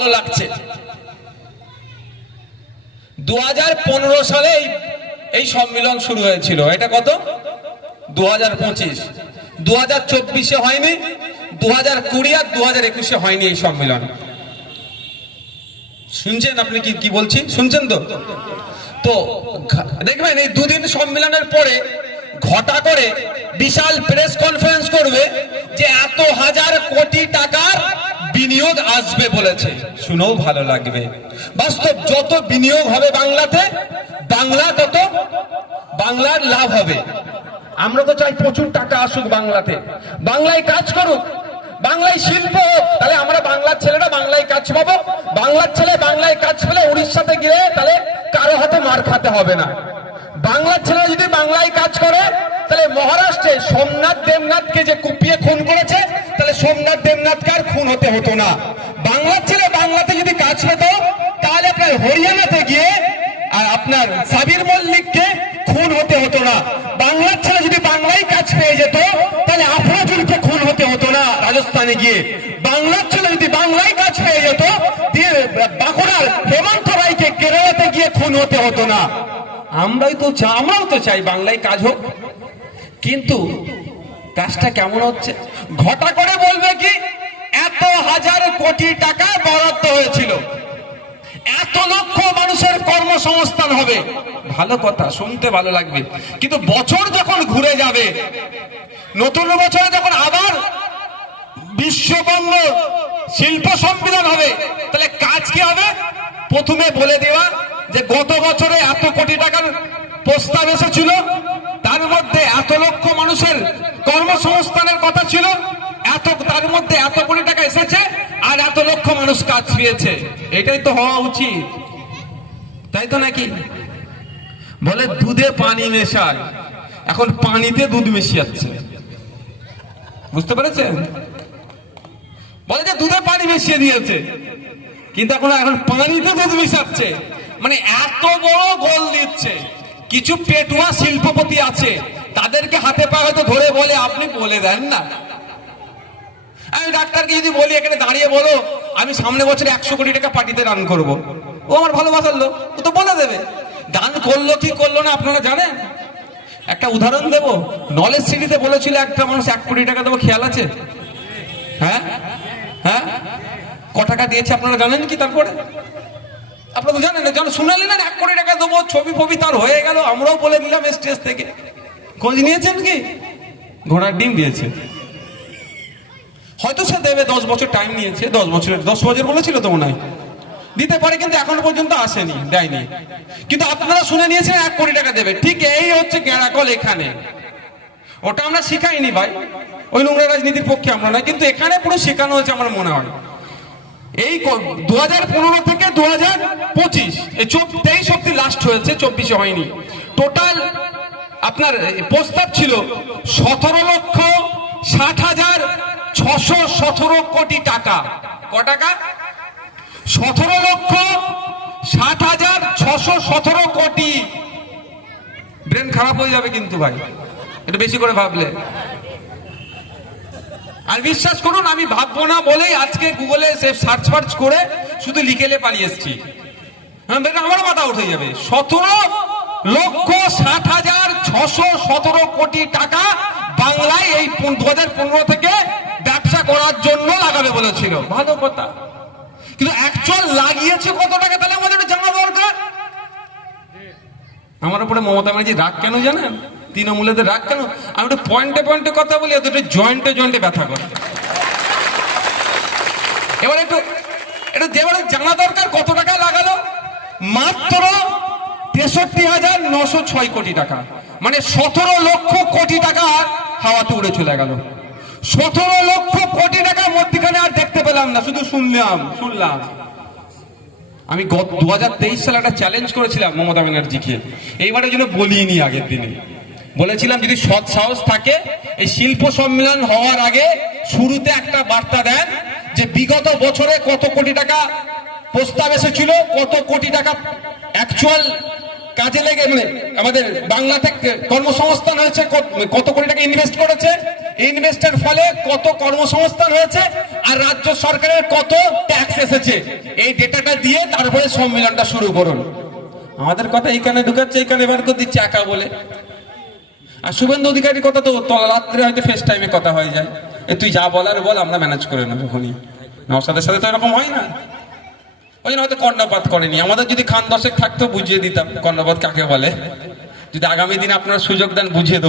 ভালো লাগছে। দু সালে এই- সম্মেলন শুরু হয়েছিল। এটা কত? দু হাজার পঁচিশ। দু হাজার চব্বিশে হয়নি দু হাজার কুড়ি আর দু হাজার একুশে হয়নি এই সম্মেলন। শুনছেন আপনি কি কি বলছি? শুনছেন তো? তো দেখবেন এই দুদিন সম্মেলনের পরে ঘটা করে বিশাল প্রেস কনফারেন্স করবে যে এত হাজার কোটি টাকার বিনিয়োগ আসবে বলেছে। শুনেও ভালো লাগবে। বাস্তব যত বিনিয়োগ হবে বাংলাতে, বাংলা তত, বাংলার লাভ হবে। আমরা তো চাই প্রচুর টাকা আসুক বাংলাতে। বাংলায় কাজ করুক, বাংলায় শিল্প হোক, তাহলে আমরা বাংলার ছেলেরা বাংলায় কাজ পাবো। বাংলার ছেলে বাংলায় কাজ পেলে উড়িষ্যাতে গেলে তাহলে কারও হাতে মার খেতে হবে না। বাংলার ছেলেরা যদি বাংলায় কাজ করে, তাহলে মহারাষ্ট্রে সোমনাথ দেবনাথকে যে কুপিয়ে খুন করেছে, তাহলে সোমনাথ দেবনাথকে আর খুন হতে হতো না। বাংলার ছেলে বাংলাতে যদি কাজ পেত তাহলে আপনার হরিয়ানাতে গিয়ে আর আপনার সাবির মল্লিককে খুন হতে হতো না। বাংলার ছেলে যদি বাংলায় কাজ পেয়ে যেত, তাহলে আফরাজুলকে খুন হতে হতো না রাজস্থানে গিয়ে। বাংলার ছেলে যদি বাংলায় কাজ পেয়ে যেত দিয়ে বাঁকুড়ার হেমন্ত রায়কে কেরালাতে হতে হতো না। আমরাই তো চা- আমরাও তো চাই বাংলায় কাজ হোক। কিন্তু কাজটা কেমন হচ্ছে? ঘটা করে বলবে কি, এত হাজার কোটি টাকা বরাদ্দ হয়েছিল। এত লক্ষ মানুষের কর্মসংস্থান হবে। ভালো কথা, শুনতে ভালো লাগবে। কিন্তু বছর যখন ঘুরে যাবে, নতুন বছরে যখন আবার বিশ্ববঙ্গ শিল্প সম্মেলন হবে, তাহলে কাজ কি হবে? প্রথমে বলে দেওয়া যে গত বছরে এত কোটি টাকার প্রস্তাব এসেছিল, তার মধ্যে এত লক্ষ মানুষের কর্মসংস্থানের কথা ছিল, এত, তার মধ্যে এত কোটি টাকা এসেছে আর এত লক্ষ মানুষ কাজ পেয়েছে। এটাই তো হওয়া উচিত। তাই তো নাকি? বলে দুধে পানি মেশায়। এখন পানিতে দুধ মিশিয়াচ্ছে বুঝতে পেরেছেন? বলে যে দুধে পানি মিশিয়ে দিয়েছে। কিন্তু এখন এখন পানিতে দুধ মিশাচ্ছে। মানে এত বড় গোল দিচ্ছে। কিছু পেটুয়া শিল্পপতি আছে, তাদেরকে হাতে পা হয়তো ধরে বলে, আপনি বলে দেন না। আমি ডাক্তারকে যদি বলি, এখানে দাঁড়িয়ে বলো, আমি সামনে বছর একশো কোটি টাকা পার্টিতে রান করব। ও আমার ভালোবাসার লোক, ও তো বলে দেবে। দান করল কি করল না, আপনারা জানেন? একটা উদাহরণ দেব, নলেজ সিটিতে বলেছিল, একটা মানুষ এক কোটি টাকা দেবো খেয়াল আছে? হ্যাঁ? হ্যাঁ? ক টাকা দিয়েছে, আপনারা জানেন কি তারপরে? আপনারা তো জানেন না যেন শুনালেন না এক কোটি টাকা দেবো, ছবি ফবি তার হয়ে গেল, আমরাও বলে দিলাম স্টেজ থেকে। খোঁজ নিয়েছেন কি? ঘোড়ার ডিম দিয়েছে। হয়তো সে দেবে, দশ বছর টাইম নিয়েছে, দশ বছরের, দশ বছর বলেছিল তো মনে হয়। দিতে পারে কিন্তু এখনও পর্যন্ত আসেনি, দেয়নি। কিন্তু আপনারা শুনে নিয়েছেন এক কোটি টাকা দেবে। ঠিক এই হচ্ছে গ্যারাকল এখানে। ওটা আমরা শিখাইনি ভাই। ওই নোংরা রাজনীতির পক্ষে আমরা না কিন্তু এখানে পুরো শেখানো হয়েছে আমার মনে হয়। এই দু হাজার পনেরো থেকে দু হাজার পঁচিশ তেইশ অব্দি লাস্ট হয়েছে, চব্বিশে হয়নি। টোটাল আপনার প্রস্তাব ছিল সতেরো লক্ষ ষাট হাজার ছশো সতেরো কোটি টাকা। ক টাকা? সতেরো লক্ষ ষাট হাজার ছশো সতেরো কোটি। ব্রেন খারাপ হয়ে যাবে কিন্তু ভাই এটা বেশি করে ভাবলে। আর বিশ্বাস করুন আমি ভাববো না বলেই আজকে গুগলে সার্চ ফার্চ করে শুধু লিখেলে পালিয়ে এসছি। হ্যাঁ, আমারও মাথা উঠে যাবে। সতেরো লক্ষ ষাট হাজার ছশো সতেরো কোটি টাকা বাংলায় এই দু হাজার পনেরো থেকে ব্যবসা করার জন্য লাগাবে বলেছিল। ভালো কথা। কিন্তু অ্যাকচুয়াল লাগিয়েছে কত টাকা তাহলে আমাদের জানা দরকার? আমার উপরে মমতা ব্যানার্জি রাগ কেন জানেন? তৃণমূলেদের রাগ কেন? আমি একটু পয়েন্টে পয়েন্টে কথা বলি এত একটু জয়েন্টে জয়েন্টে ব্যথা করে। এবার একটু একটু এবারে জানা দরকার, কত টাকা লাগালো? মাত্র তেষট্টি হাজার নশো ছয় কোটি টাকা। মানে সতেরো লক্ষ কোটি টাকা হাওয়াতে উড়ে চলে গেল। সতেরো লক্ষ কোটি টাকা মধ্যখানে আর দেখতে পেলাম না, শুধু শুনলাম শুনলাম। আমি গত দু সালে একটা চ্যালেঞ্জ করেছিলাম মমতা ব্যানার্জিকে। এইবারের জন্য বলিনি আগের দিনে। বলেছিলাম যদি সৎ সাহস থাকে, এই শিল্প সম্মেলন হওয়ার আগে শুরুতে একটা বার্তা দেন যে বিগত বছরে কত কোটি টাকা প্রস্তাব এসেছিল, কত কোটি টাকা অ্যাকচুয়াল কাজে লেগে মানে আমাদের বাংলা থেকে কর্মসংস্থান হয়েছে, কত- কোটি টাকা ইনভেস্ট করেছে ইনভেস্টের ফলে কত কর্মসংস্থান হয়েছে আর রাজ্য সরকারের কত ট্যাক্স এসেছে। এই ডেটাটা দিয়ে তারপরে সম্মেলনটা শুরু করুন। আমাদের কথা এইখানে ঢুকাচ্ছে, এইখানে এবার করে দিচ্ছে একা বলে। আর শুভেন্দু অধিকারীর কথা তো রাত্রে হয়তো ফেস টাইমে কথা হয়ে যায়। এ তুই যা বলার বল, আমরা ম্যানেজ করে নেব খুনি নওসাদের সাথে তো এরকম হয় না। ওই জন্য হয়তো কর্ণপাত করেনি। আমাদের যদি খান দশেক থাকতো, বুঝিয়ে দিতাম। কর্ণপাত কাকে বলে? যদি আগামী দিন আপনারা সুযোগ দেন, বুঝিয়ে